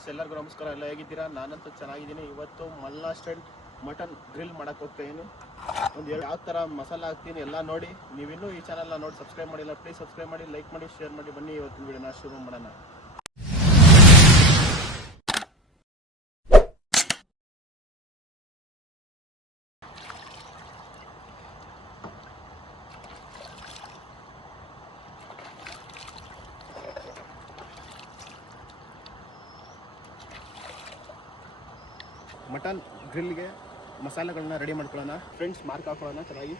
Friends, ಎಲ್ಲರಿಗೂ ನಮಸ್ಕಾರ. ಎಲ್ಲ ಹೇಗಿದ್ದೀರಾ? ನಾನಂತೂ ಚೆನ್ನಾಗಿದ್ದೀನಿ. ಇವತ್ತು ಮಲ್ನಾ ಸ್ಟೈಲ್ ಮಟನ್ ಗ್ರಿಲ್ ಮಾಡೋಕ್ಕೆ ಹೋಗ್ತಾಯಿದ್ದೀನಿ. ಯಾವ ಥರ ಮಸಾಲ ಹಾಕ್ತೀನಿ ಎಲ್ಲ ನೋಡಿ. ನೀವಿನ್ನೂ ಈ ಚಾನಲ್ನ ನೋಡಿ ಸಬ್ಸ್ಕ್ರೈಬ್ ಮಾಡಿಲ್ಲ, ಪ್ಲೀಸ್ ಸಬ್ಸ್ಕ್ರೈಬ್ ಮಾಡಿ, ಲೈಕ್ ಮಾಡಿ, ಶೇರ್ ಮಾಡಿ. ಬನ್ನಿ ಇವತ್ತಿನ ವಿಡಿಯೋನ ಶುರು ಮಾಡೋಣ. ಮಟನ್ ಗ್ರಿಲ್ಗೆ ಮಸಾಲೆಗಳನ್ನ ರೆಡಿ ಮಾಡ್ಕೊಳ್ಳೋಣ ಫ್ರೆಂಡ್ಸ್. ಮಾರ್ಕ್ ಹಾಕೊಳ್ಳೋಣ ಚೆನ್ನಾಗಿ.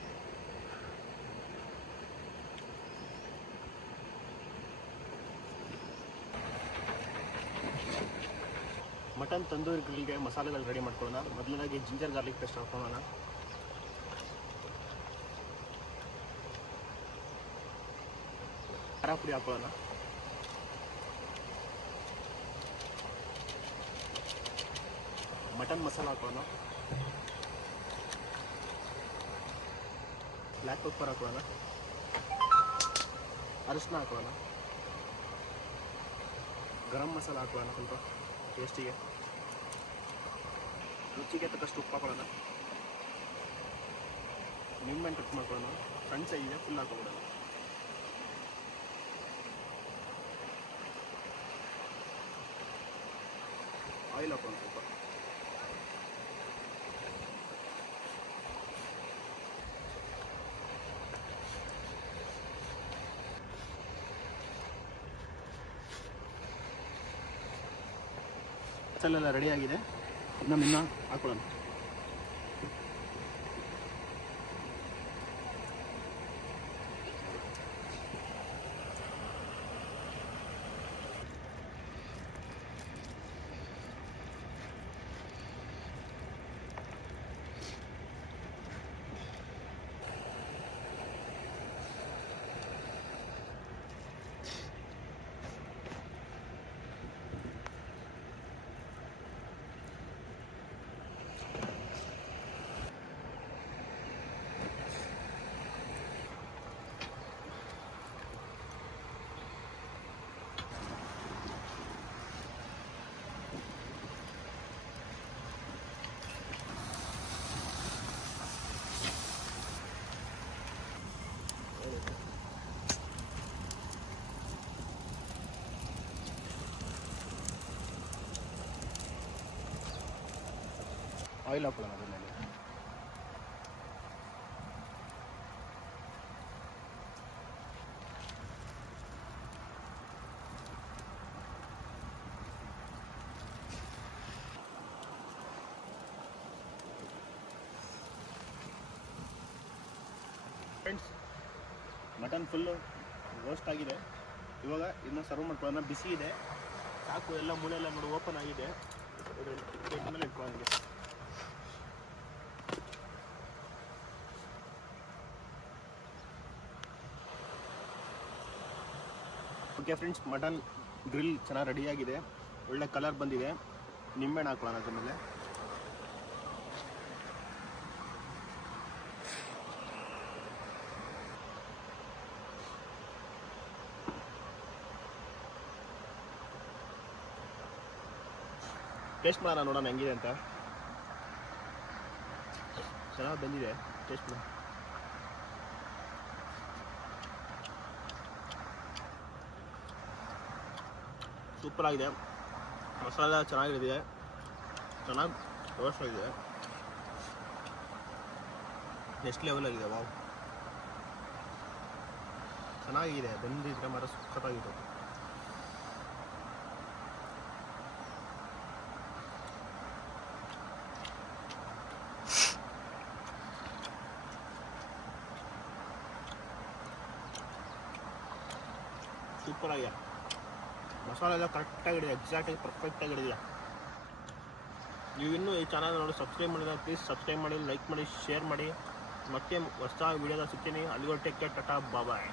ಮಟನ್ ತಂದೂರಿ ಗ್ರಿಲ್ಗೆ ಮಸಾಲೆಗಳು ರೆಡಿ ಮಾಡ್ಕೊಳ್ಳೋಣ. ಮೊದಲನೇದಾಗಿ ಜಿಂಜರ್ ಗಾರ್ಲಿಕ್ ಪೇಸ್ಟ್ ಹಾಕೊಳ್ಳೋಣ. ಖಾರ ಪುಡಿ ಹಾಕೊಳ್ಳೋಣ. ಮಟನ್ ಮಸಾಲ ಹಾಕೋಣ. ಬ್ಲ್ಯಾಕ್ ಪೆಪ್ಪರ್ ಹಾಕೋಣ. ಅರಿಶಿನ ಹಾಕೋಣ. ಗರಂ ಮಸಾಲ ಹಾಕೋಣ ಸ್ವಲ್ಪ ಟೇಸ್ಟಿಗೆ. ರುಚಿಗೆ ತಕ್ಕಷ್ಟು ಉಪ್ಪು ಹಾಕೊಳ್ಳೋಣ. ನಿಂಬೆಹಣ್ಣು ಕಟ್ ಮಾಡ್ಕೊಳ್ಳೋಣ. ಸಣ್ಣ ಸೈಜಿಗೆ ಫುಲ್ ಹಾಕೋಬಿಡೋಣ. ಆಯಿಲ್ ಹಾಕೋಣ ಸ್ವಲ್ಪ. ಮಸಾಲೆಲ್ಲ ರೆಡಿಯಾಗಿದೆ. ಇನ್ನು ಹಾಕೊಳ್ಳೋಣ. ಆಯಿಲ್ ಹಾಕೊಳ್ಳೋಣ ಅದ್ರ ಮೇಲೆ. ಫ್ರೆಂಡ್ಸ್, ಮಟನ್ ಫುಲ್ಲು ರೋಸ್ಟ್ ಆಗಿದೆ. ಇವಾಗ ಇನ್ನೂ ಸರ್ವ್ ಮಾಡ್ಕೊಳ್ಳೋಣ. ಬಿಸಿ ಇದೆ ಸಾಕು. ಎಲ್ಲ ಮೂಳೆ ಎಲ್ಲ ನೋಡಿ ಓಪನ್ ಆಗಿದೆ. ಮೇಲೆ ಇಟ್ಕೊಳ್ಳೋಣ. ಓಕೆ ಫ್ರೆಂಡ್ಸ್, ಮಟನ್ ಗ್ರಿಲ್ ಚೆನ್ನಾಗಿ ರೆಡಿಯಾಗಿದೆ. ಒಳ್ಳೆ ಕಲರ್ ಬಂದಿದೆ. ನಿಂಬೆಹಣ್ಣು ಹಾಕೊಳ್ಳೋಣ ಅದ್ರ ಮೇಲೆ. ಟೇಸ್ಟ್ ಮಾಡೋಣ, ನೋಡೋಣ ಹೆಂಗಿದೆ ಅಂತ. ಚೆನ್ನಾಗಿ ಬಂದಿದೆ. ಟೇಸ್ಟ್ ಮಾಡೋಣ. ಸೂಪರ್ ಆಗಿದೆ. ಮಸಾಲ ಚೆನ್ನಾಗಿದೆ. ಚೆನ್ನಾಗಿ ರೋಸ್ಟ್ ಆಗಿದೆ. ನೆಕ್ಸ್ಟ್ ಲೆವೆಲ್ ಆಗಿದೆ. ವಾವ್, ಚೆನ್ನಾಗಿದೆ. ಬೆಂದಿದ್ರೆ ಮಾತ್ರ ಸಖತ್ತಾಗಿದೆ. ಸೂಪರ್ ಆಗಿದೆ. ಮಸಾಲೆ ಎಲ್ಲ ಕರೆಕ್ಟಾಗಿದೆ. ಎಕ್ಸಾಕ್ಟಾಗಿ ಪರ್ಫೆಕ್ಟಾಗಿ ಹಿಡಿದಿದೆ. ನೀವು ಇನ್ನೂ ಈ ಚಾನಲ್ ನೋಡಿ ಸಬ್ಸ್ಕ್ರೈಬ್ ಮಾಡಿದ್ರೆ ಪ್ಲೀಸ್ ಸಬ್ಸ್ಕ್ರೈಬ್ ಮಾಡಿ, ಲೈಕ್ ಮಾಡಿ, ಶೇರ್ ಮಾಡಿ. ಮತ್ತೆ ಹೊಸ ವೀಡಿಯೋದ ಸಿಗ್ತೀನಿ. ಅಲ್ಲಿಗೂ ಟೇಕ್ ಕೇರ್. ಟಾಟಾ ಬಾಯ್.